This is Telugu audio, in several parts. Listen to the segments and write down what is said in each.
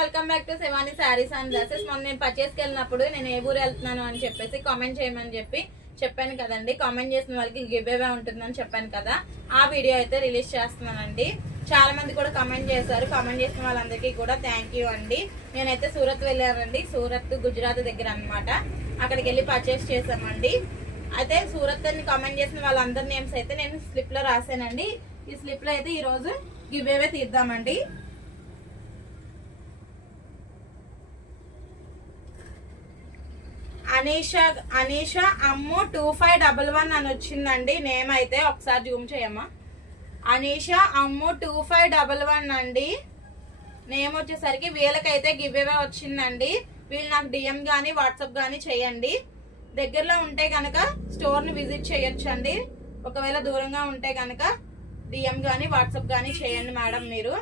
Welcome back to Shivani saris and dresses. మొన్న నేను పర్చేస్కి వెళ్ళినప్పుడు నేను ఏ ఊరు వెళ్తున్నాను అని చెప్పేసి కామెంట్ చేయమని చెప్పాను కదండి. కామెంట్ చేసిన వాళ్ళకి గివ్ అవే ఉంటుందని చెప్పాను కదా, ఆ వీడియో అయితే రిలీజ్ చేస్తున్నానండి. చాలా మంది కూడా కామెంట్ చేశారు. కామెంట్ చేసిన వాళ్ళందరికీ కూడా థ్యాంక్ యూ అండి. నేనైతే సూరత్ వెళ్ళానండి. సూరత్ గుజరాత్ దగ్గర అనమాట. అక్కడికి వెళ్ళి పర్చేస్ చేసామండి. అయితే సూరత్ అని కామెంట్ చేసిన వాళ్ళందరి నేమ్స్ అయితే నేను స్లిప్ లో రాశానండి. ఈ స్లిప్ లో అయితే ఈరోజు గివ్ అవే తీద్దామండి. అనీషా అమ్ము 2511 అని వచ్చిందండి నేమ్ అయితే. ఒకసారి జూమ్ చేయమ్మా. అనీషా అమ్ము 2511 అండి నేమ్ వచ్చేసరికి. వీళ్ళకైతే గివ్ అవే వచ్చిందండి. వీళ్ళు నాకు డిఎం కానీ వాట్సాప్ కానీ చేయండి. దగ్గరలో ఉంటే కనుక స్టోర్ని విజిట్ చేయొచ్చండి. ఒకవేళ దూరంగా ఉంటే కనుక డిఎం కానీ వాట్సాప్ కానీ చేయండి మేడం. మీరు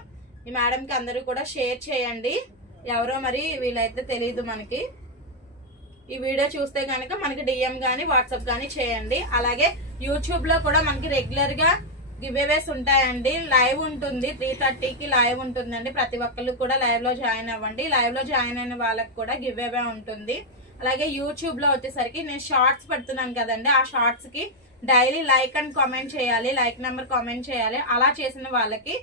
ఈ మేడంకి అందరూ కూడా షేర్ చేయండి. ఎవరో మరి వీళ్ళైతే తెలియదు మనకి. ఈ వీడియో చూస్తే కనుక మనకి డిఎం కానీ వాట్సాప్ కానీ చేయండి. అలాగే యూట్యూబ్ లో కూడా మనకి రెగ్యులర్ గా గివ్ అవేస్ ఉంటాయండి. లైవ్ ఉంటుంది 3:30కి లైవ్ ఉంటుందండి. ప్రతి ఒక్కళ్ళు కూడా లైవ్ లో జాయిన్ అవ్వండి. లైవ్ లో జాయిన్ అయిన వాళ్ళకి కూడా గివ్ అవే ఉంటుంది. అలాగే యూట్యూబ్ లో వచ్చేసరికి నేను షార్ట్స్ పెడుతున్నాను కదండి, ఆ షార్ట్స్ కి డైలీ లైక్ అండ్ కామెంట్ చేయాలి, లైక్ నెంబర్ కామెంట్ చేయాలి. అలా చేసిన వాళ్ళకి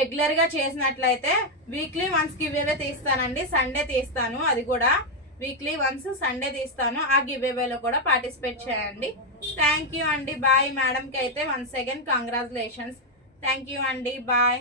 రెగ్యులర్ గా చేసినట్లయితే వీక్లీ వన్స్ గివ్ అవే తీస్తానండి. సండే తీస్తాను, అది కూడా వీక్లీ వన్స్ సండే తీస్తాను. ఆ గివ్ అవేలో కూడా పార్టిసిపేట్ చేయండి. థ్యాంక్ యూ అండి. బాయ్. మేడంకి అయితే once again congratulations. Thank you అండి. బాయ్.